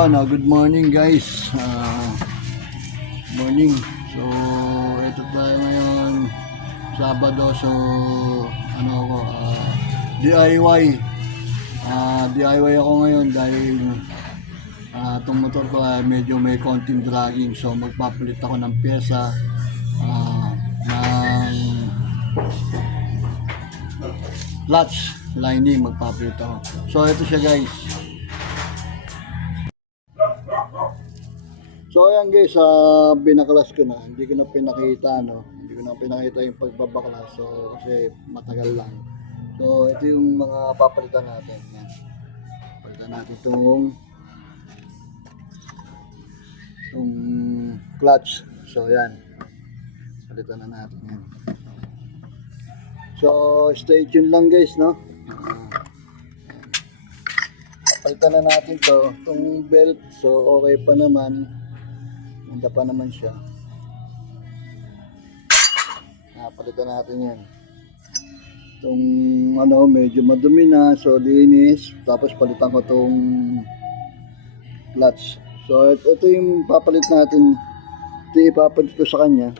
Yun, good morning guys. Morning. So, ito tayo ngayon, Sabado. So, ano ako, DIY. DIY ako ngayon dahil itong motor ko medyo may konting dragging. So, magpapalit ako ng pyesa, ng clutch lining, magpapalit ako. So, ito siya guys. So ayan guys, binaklas ko na, hindi ko na pinakita hindi ko na pinakita yung pagbabaklas, so kasi matagal lang. So ito yung mga papalitan natin. Yan. Palitan natin itong clutch. So yan, palitan na natin yan. So stay tuned lang guys, no? Palitan na natin itong belt, so okay pa naman. Ganda pa naman siya. Palitan natin yan. Itong medyo madumi na, so linis. Tapos palitan ko itong clutch. So ito yung papalit natin. Ito ipapalit ko sa kanya.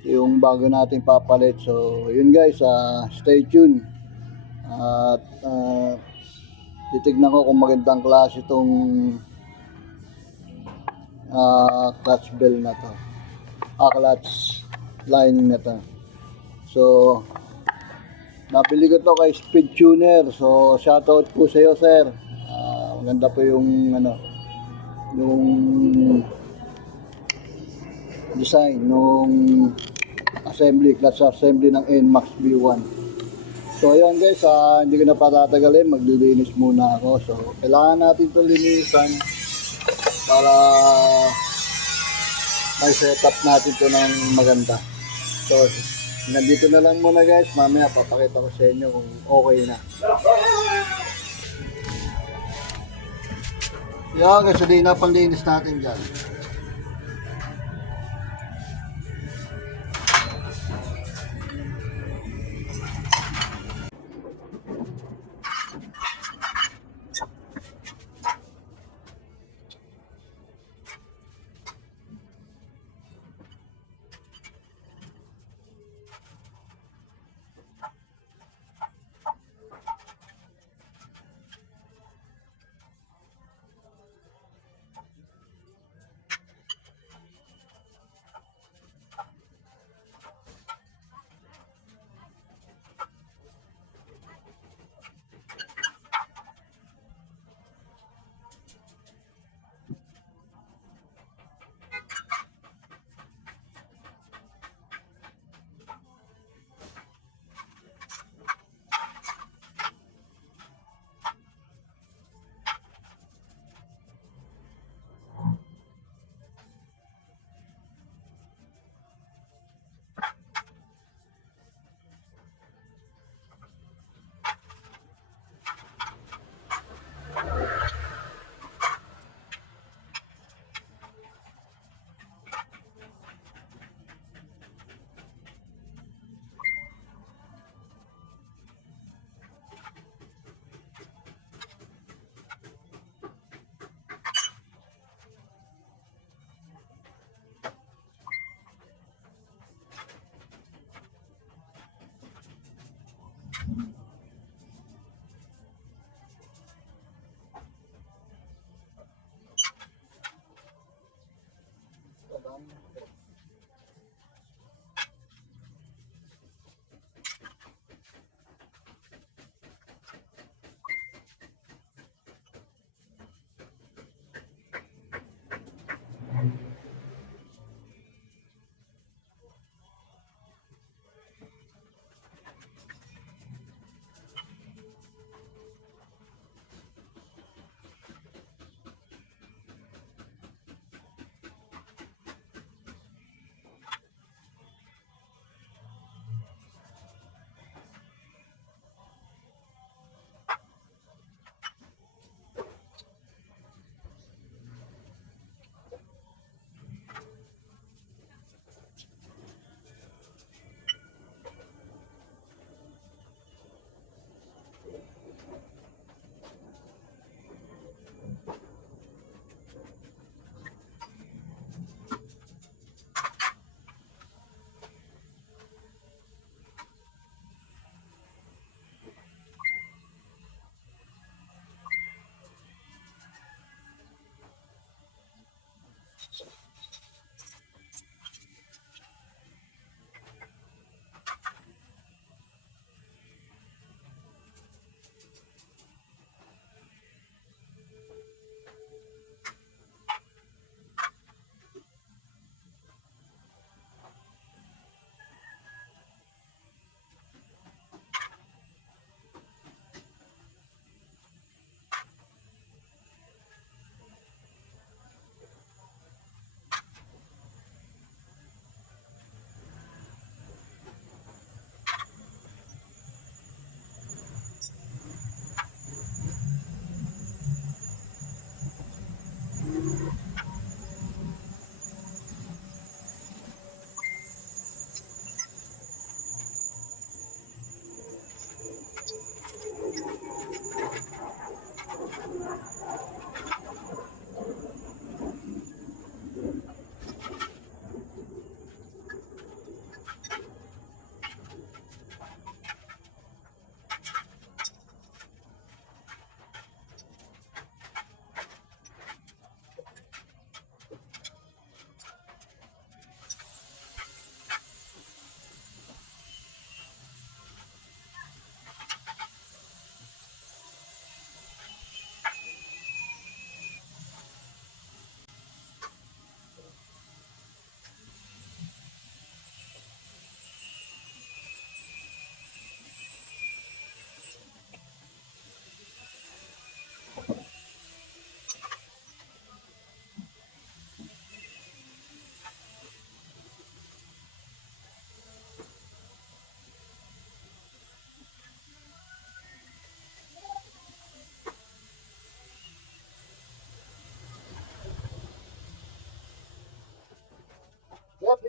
Ito yung bago natin papalit. So yun guys, stay tuned. At titignan ko kung magandang klase itong clutch bell na to, clutch lining na to. So nabili ko to kay Speed Tuner, so shoutout po sa iyo sir. Maganda po yung yung design nung assembly, clutch assembly ng NMAX V1. So ayun guys, hindi ko na patatagalin, maglilinis muna ako. So kailangan natin ito linisan para may setup natin to ng maganda. So nandito na lang muna guys, mamaya papakita ko sa inyo kung okay na. Yan, gasolina panlinis natin dyan.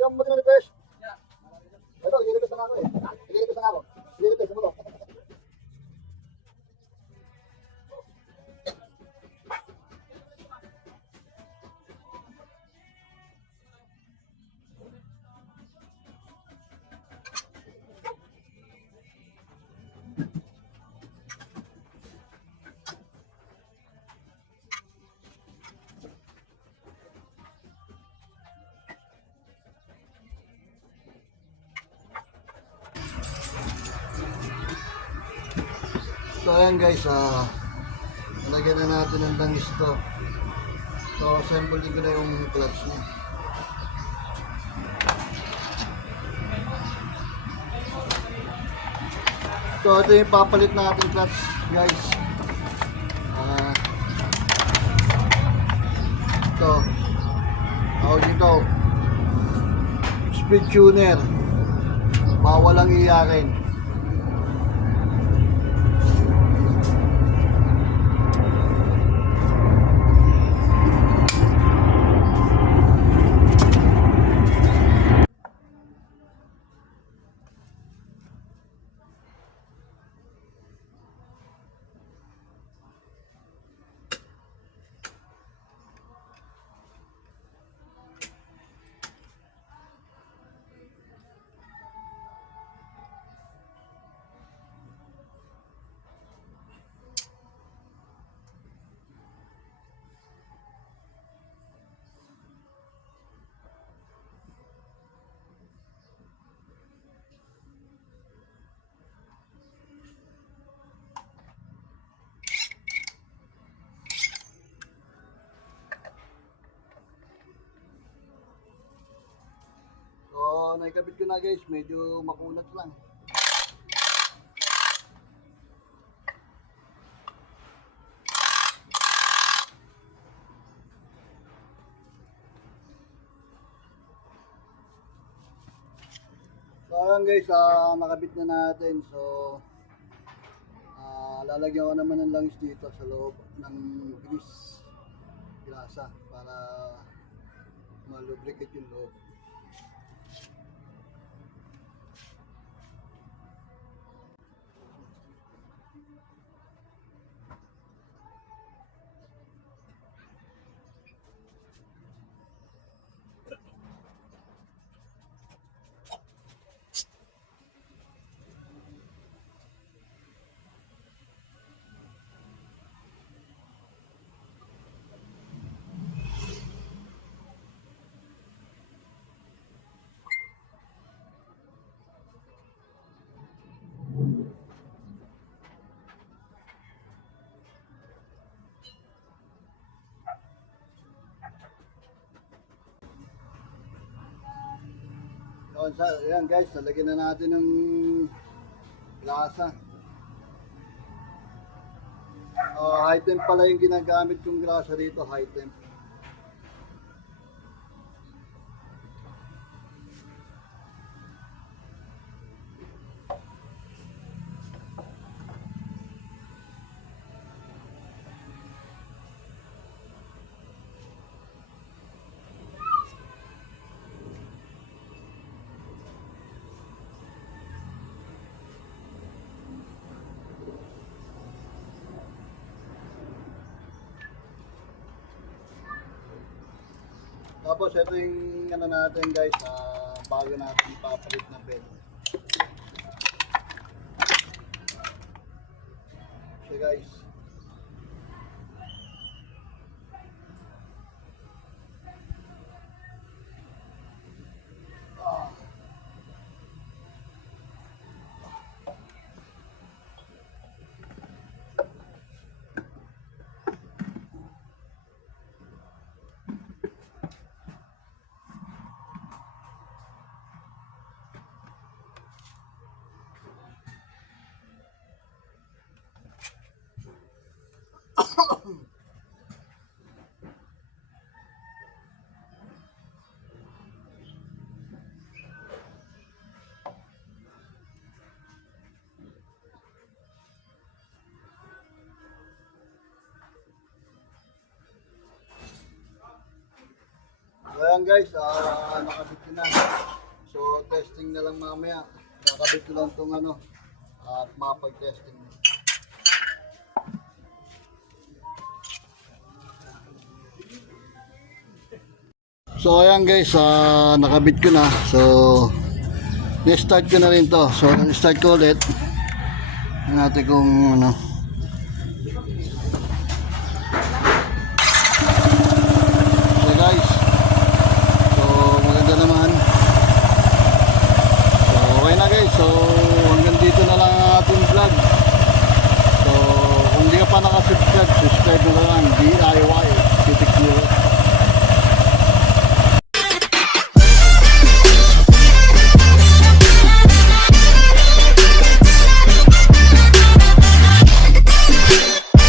yung mo din request. Ito, i-request na ako eh. I-request na ako. I-request mo to. So ayan guys, nalagyan na natin ng langis to. So assemble ko na yung clutch niya. So ito yung papalit natin clutch guys. Ito, tawag nito, speed tuner. Bawal ang iyakin. So, naikabit ko na guys, medyo makunat lang. So, ayan guys, nakabit na natin. So, lalagyan ko naman ng langis dito sa loob ng grease, grasa, para malubricate yung loob. So, ayan guys, lalagyan na natin ng grasa. High temp pala yung ginagamit kong grasa dito, high temp. Tapos ito yung ano natin guys, bago natin ipapalit na bed. So guys, Ayan guys, nakabit ko na. So testing na lang mamaya. Nakabit ko lang itong ano, at mapag-testing. So ayan guys, nakabit ko na. So na-start ko na rin to. So start ko ulit. Tingnan natin kung ano.